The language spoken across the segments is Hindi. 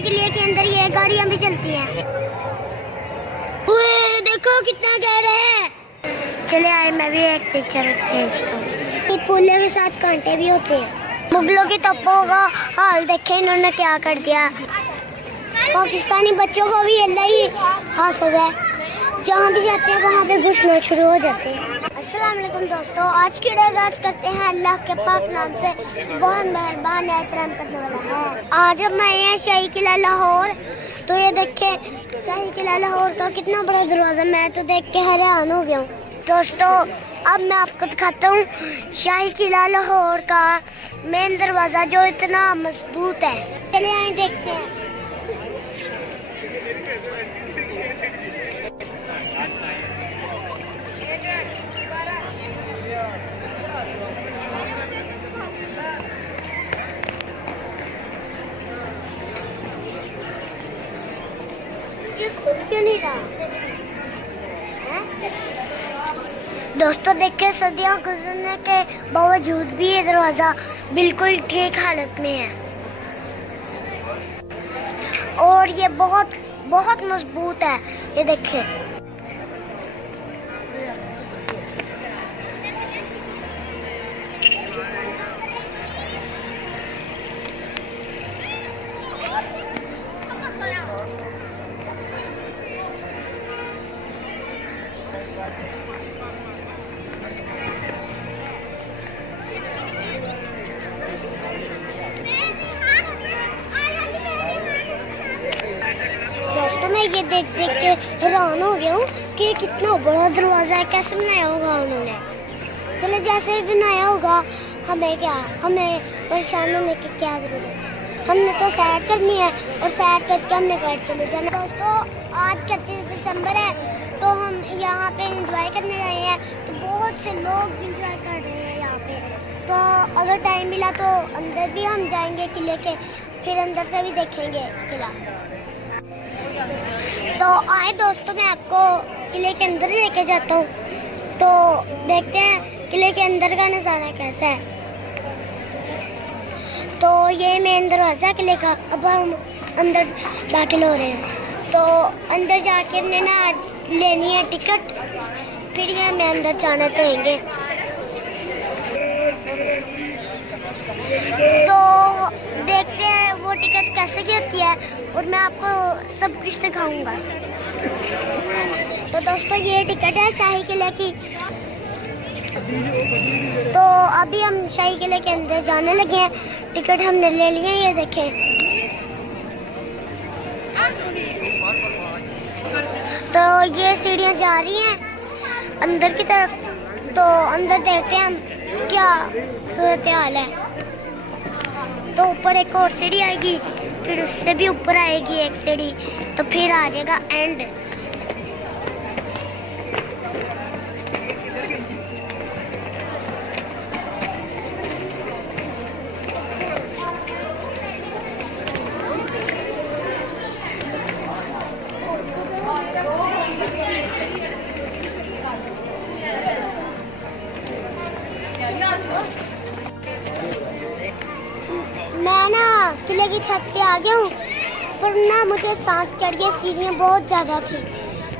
शाही किले के अंदर ये गाड़ियां भी चलती हैं। देखो कितना गहरा है। चले आए, मैं भी एक पिक्चर खींचता हूँ। फूलों के साथ कांटे भी होते हैं। मुगलों की तोपों का हाल देखे इन्होंने क्या कर दिया। पाकिस्तानी बच्चों को भी अल्लाह ही हासिल है, जहाँ भी जाते हैं वहाँ पे घुसना शुरू हो जाते हैं। अस्सलाम वालेकुम दोस्तों, आज की आगाज करते हैं अल्लाह के पाक नाम से, बहुत मेहरबान है, करम करने वाला है। आज हम आए हैं शाही किला लाहौर। तो ये देखे शाही किला लाहौर का कितना बड़ा दरवाजा, मैं तो देख के हैरान हो गया हूँ। दोस्तों अब मैं आपको दिखाता हूँ शाही किला लाहौर का मेन दरवाजा जो इतना मजबूत है। चलिए आए देखते हैं। ये खुल क्यों नहीं रहा? दोस्तों देखिए, सदियों गुजरने के बावजूद भी ये दरवाजा बिल्कुल ठीक हालत में है और ये बहुत बहुत मजबूत है। ये देखिए, ये देख देख के हैरान हो गया हूँ कि कितना बड़ा दरवाजा है, कैसे बनाया होगा उन्होंने। चलो जैसे भी बनाया होगा, हमें परेशान होने की क्या जरूरत है। हमने तो सैर करनी है और सैर करके हमने घर चले जाना। दोस्तों आज 31 दिसंबर है, तो हम यहाँ पे एंजॉय करने आए हैं। तो बहुत से लोग एंजॉय कर रहे हैं यहाँ पे। तो अगर टाइम मिला तो अंदर भी हम जाएंगे किले के, फिर अंदर से भी देखेंगे किला। तो आए दोस्तों, मैं आपको किले के अंदर लेके जाता हूँ। तो देखते हैं किले के अंदर का नज़ारा कैसा है। तो ये मेन दरवाज़ा किले का। अब हम अंदर दाखिल हो रहे हैं। तो अंदर जाके हमने ना लेनी है टिकट, फिर ये हमें अंदर जाना देंगे। तो देखते हैं वो टिकट कैसे की होती है और मैं आपको सब कुछ दिखाऊंगा। तो दोस्तों ये टिकट है शाही किले की। तो अभी हम शाही किले के अंदर जाने लगे हैं। टिकट हमने ले लिए, ये देखें। तो ये सीढ़ियाँ जा रही हैं अंदर की तरफ। तो अंदर देखते हैं हम क्या सूरत हाल है। तो ऊपर एक और सीढ़ी आएगी, फिर उससे भी ऊपर आएगी एक सीढ़ी, तो फिर आ जाएगा एंड। मैं ना किले की छत पे आ गया हूँ, पर ना मुझे सांस चढ़ गई, सीढ़ियाँ बहुत ज़्यादा थी।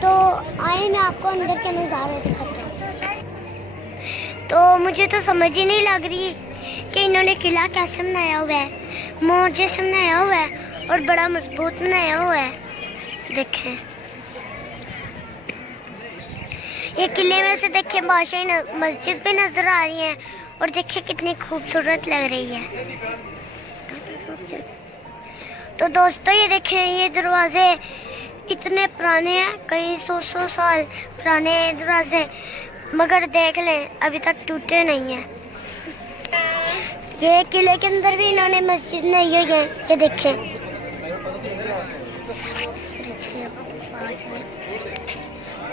तो आए मैं आपको अंदर के नज़ारे दिखाता हूँ। तो मुझे तो समझ ही नहीं लग रही कि इन्होंने किला कैसे बनाया हुआ है। मोर जैसे बनाया हुआ है और बड़ा मजबूत बनाया हुआ है। देखें ये किले में से देखिए बादशाही मस्जिद भी नजर आ रही है और देखिए कितनी खूबसूरत लग रही है। तो दोस्तों ये देखें, ये दरवाजे इतने पुराने हैं, कई सौ साल पुराने दरवाजे, मगर देख लें अभी तक टूटे नहीं हैं। ये किले के अंदर भी इन्होंने मस्जिद नहीं हुई है, ये देखें।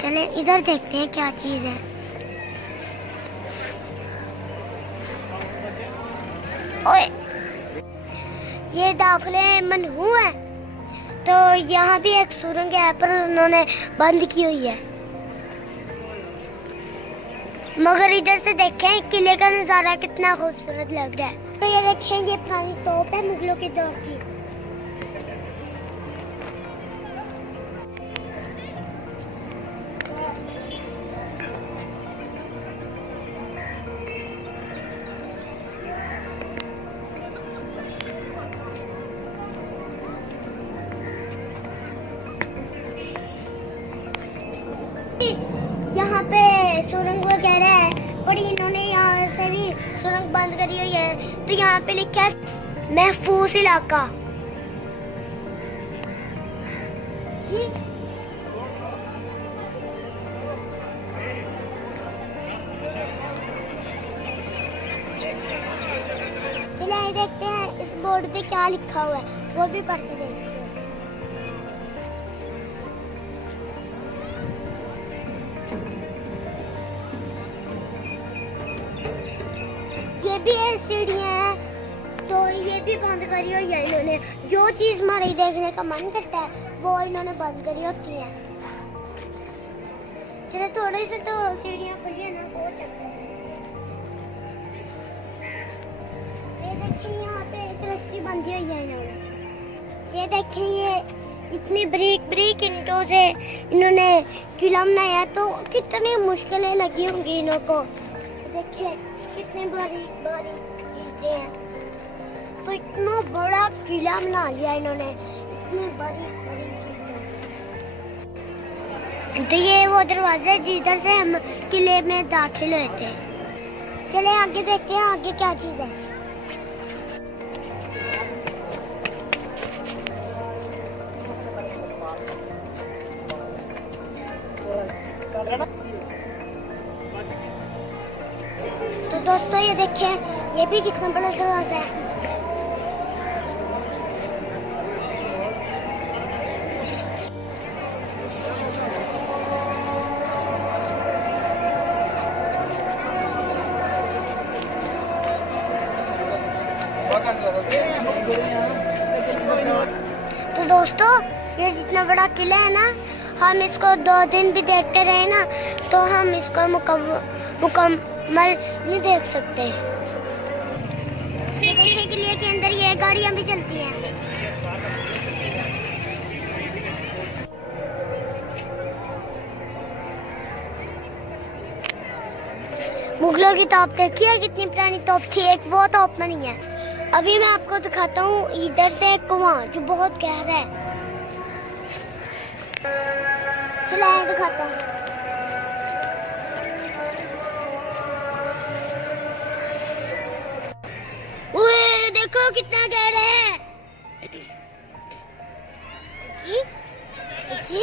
चले इधर देखते हैं क्या चीज है। ओए ये दाखिले मनहू है। तो यहाँ भी एक सुरंग है पर उन्होंने बंद की हुई है। मगर इधर से देखें किले का नजारा कितना खूबसूरत लग रहा है। तो ये देखें, ये पुरानी तोप है मुगलों के दौर की। और इन्होंने यहाँ से भी सुरंग बंद करी हुई है। तो यहाँ पे लिखा है महफूज इलाका। चलिए देखते हैं इस बोर्ड पे क्या लिखा हुआ है, वो भी पढ़ के देखते हैं। ये भी सीढ़ियाँ हैं, तो ये भी बंद करी हुई है इन्होंने। जो चीज हमारे देखने का मन करता है वो इन्होंने बंद करी होती है। चलो थोड़े से तो सीढ़ियाँ खुली है ना, वो चलते हैं। ये देखिए यहाँ पे एक रस्सी बंधी हुई है इन्होंने। ये देखिए ये इतनी बरीक बरीक ईंटों से इन्होंने किला बनाया, तो कितनी मुश्किलें लगी होंगी इन्हों को। देखिए कितनी बारीक बारीक ईंटें हैं, तो इतना बड़ा किला बना लिया इन्होंने, इतनी बारीक बारीक ईंटें। तो ये वो दरवाजा है जिधर से हम किले में दाखिल हुए थे। चले आगे देखते हैं आगे क्या चीज है। तो दोस्तों ये देखिए ये भी कितना बड़ा दरवाजा है। तो दोस्तों ये जितना बड़ा किला है ना, हम इसको 2 दिन भी देखते रहे ना तो हम इसको मुकम्मल नहीं देख सकते। देखने के लिए के अंदर ये गाड़ियां भी चलती हैं। मुगलों की तोप देखिए कितनी पुरानी तोप थी, एक वो तोप नहीं है। अभी मैं आपको दिखाता हूँ इधर से एक कुआं जो बहुत गहरा है। चलाएं दिखाता हूँ। देखो कितना गहरा है जी। जी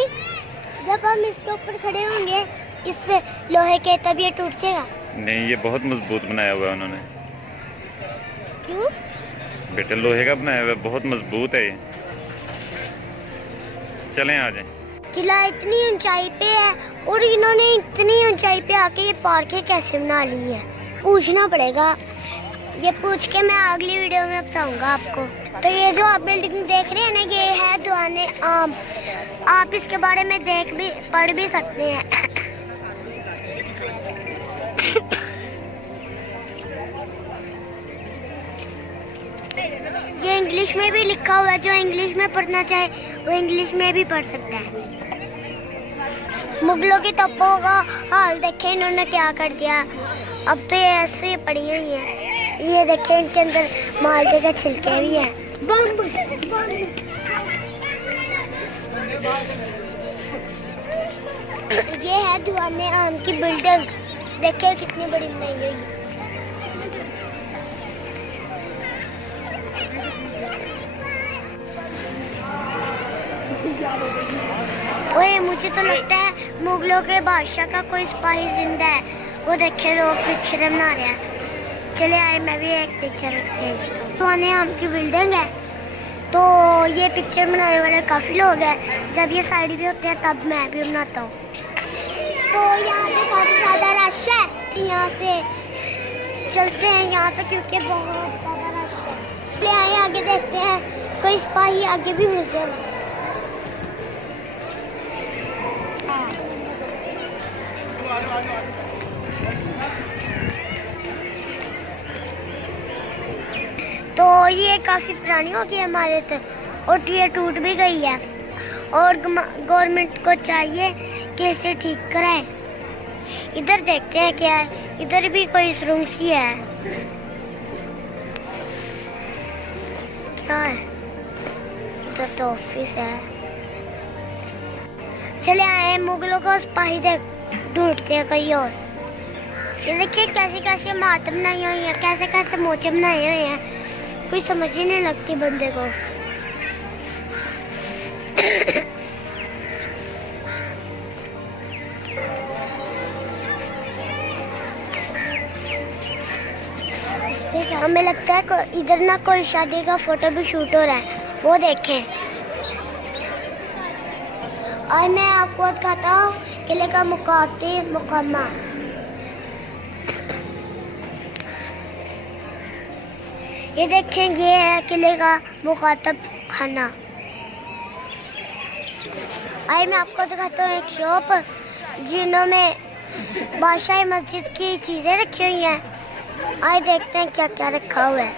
जब हम इसके ऊपर खड़े होंगे इस लोहे के, तब ये टूट जाएगा। नहीं, ये बहुत मजबूत बनाया हुआ है उन्होंने। क्यों बेटे? लोहे का बनाया हुआ है, बहुत मजबूत है ये। चलें आ जाएं। किला इतनी ऊंचाई पे है और इन्होंने इतनी ऊंचाई पे आके ये पार्कें कैसे बना ली है, पूछना पड़ेगा। ये पूछ के मैं अगली वीडियो में बताऊंगा आपको। तो ये जो आप बिल्डिंग देख रहे हैं ना, ये है दीवाने आम। आप इसके बारे में पढ़ भी सकते हैं। ये इंग्लिश में भी लिखा हुआ है, जो इंग्लिश में पढ़ना चाहे वो इंग्लिश में भी पढ़ सकता है। मुगलों की तोपों का हाल देखे इन्होंने क्या कर दिया। अब तो ये ऐसे ही पड़ी हुई है। ये देखे इनके अंदर माल्टे के छिलके भी हैं। ये है दीवाने आम की बिल्डिंग, देखिए कितनी बड़ी बनाई गई। ओए मुझे तो लगता है मुगलों के बादशाह का कोई सिपाही जिंदा है। वो देखे लोग पिक्चर बना रहे हैं। चले आए मैं भी एक पिक्चर भेजता हूँ। दीवाने आम की बिल्डिंग है, तो ये पिक्चर बनाने वाले काफी लोग हैं। जब ये साइड भी होते हैं तब मैं भी बनाता हूँ। तो यहाँ पे काफी ज्यादा रश है। यहाँ से चलते हैं यहाँ पे क्योंकि बहुत ज्यादा रश है। चले आए आगे देखते हैं, कोई सिपाही आगे भी मिल जाएगा। तो ये काफी पुरानी हो गई हमारे तो, और ये टूट भी गई है और गवर्नमेंट को चाहिए कि इसे ठीक कराए। इधर देखते हैं क्या है। इधर भी कोई सुरंग सी है। क्या है? इधर तो ऑफिस है। चले आए मुगलों को सिपाही ढूंढते हैं कहीं और। ये देखिए कैसे कैसे मात बनाई हुई है, कैसे कैसे मोचे बनाए हुए हैं, कोई समझ ही नहीं लगती बंदे को। हमें लगता है इधर ना कोई शादी का फोटो भी शूट हो रहा है, वो देखें। और मैं आपको दिखाता हूँ किले का मुकामा। ये देखें, ये है किले का मुखातब खाना। आइए मैं आपको दिखाता हूँ एक शॉप जिन्होंने बादशाही मस्जिद की चीजें रखी हुई हैं। आइए देखते हैं क्या क्या रखा हुआ है।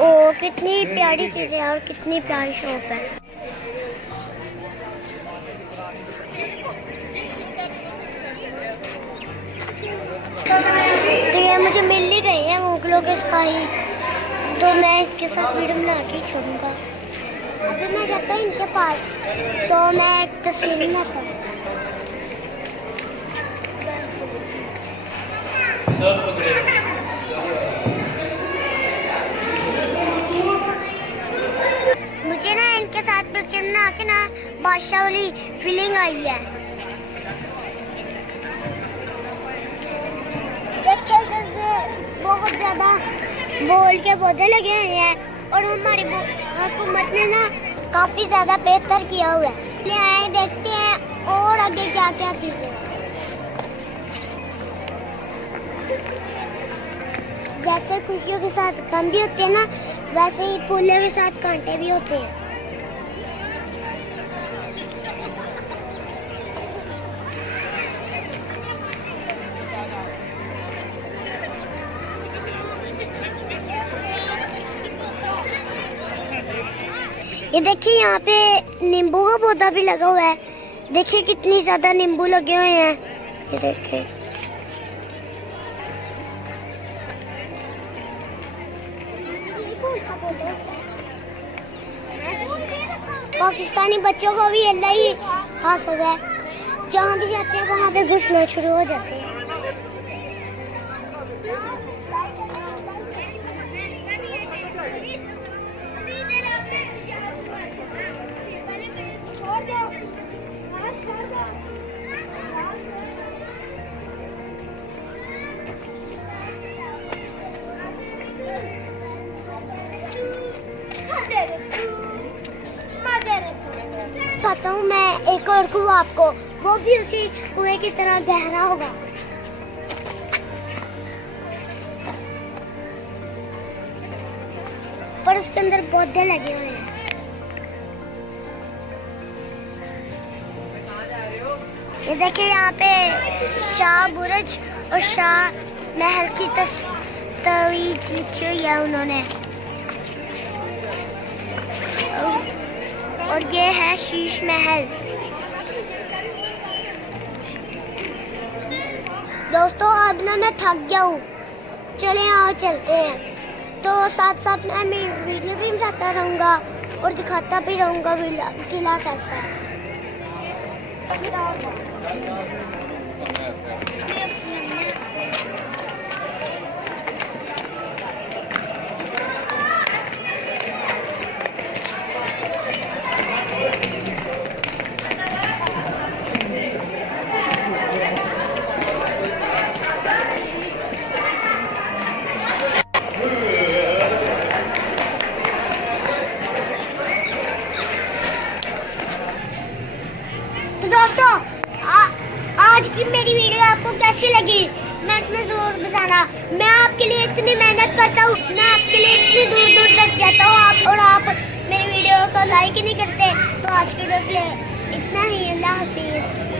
ओ कितनी प्यारी चीजें और कितनी प्यारी शॉप है। तो ये मुझे मिल ही गई है मुगलों के सिपाही, तो मैं इनके साथ वीडियो बना के छोड़ूंगा। अभी मैं जाता हूँ इनके पास, तो मैं एक तस्वीर बनाता हूँ। मुझे ना इनके साथ पिक्चर बना के ना बादशाह वाली फीलिंग आई है। देखिए बहुत ज्यादा बोल के पौधे लगे हुए हैं और हमारी हुकूमत ने ना काफी ज्यादा बेहतर किया हुआ है। ले आए देखते हैं और आगे क्या क्या चीजें। जैसे खुशियों के साथ गम भी होते हैं ना, वैसे ही फूलों के साथ कांटे भी होते हैं। ये देखिए यहाँ पे नींबू का पौधा भी लगा हुआ है। देखिए कितनी ज्यादा नींबू लगे हुए हैं। ये देखिए पाकिस्तानी बच्चों को भी अल्लाह ही हासिल है, जहाँ भी जाते हैं वहाँ पे घुसना शुरू हो जाते हैं। कहता हूँ मैं एक और कुआं आपको, वो भी उसी कुएं की तरह गहरा होगा। पर उसके अंदर पौधे लगे हुए हैं। ये देखिए यहाँ पे शाह बुर्ज और शाह महल की तस्वीर लिखी हुई है उन्होंने। और ये है शीश महल। दोस्तों अब ना मैं थक गया हूँ, चले आओ चलते हैं। तो साथ साथ मैं वीडियो भी बनाता रहूँगा और दिखाता भी रहूँगा किला कैसा है। तो दोस्तों आज की मेरी वीडियो आपको कैसी लगी मैं इसमें जरूर बताना। मैं आपके लिए इतनी मेहनत करता हूँ, मैं आपके लिए इतनी दूर दूर तक जाता हूँ, और आप मेरी वीडियो को लाइक ही नहीं करते। तो आज के लिए इतना ही, अल्लाह हाफिज।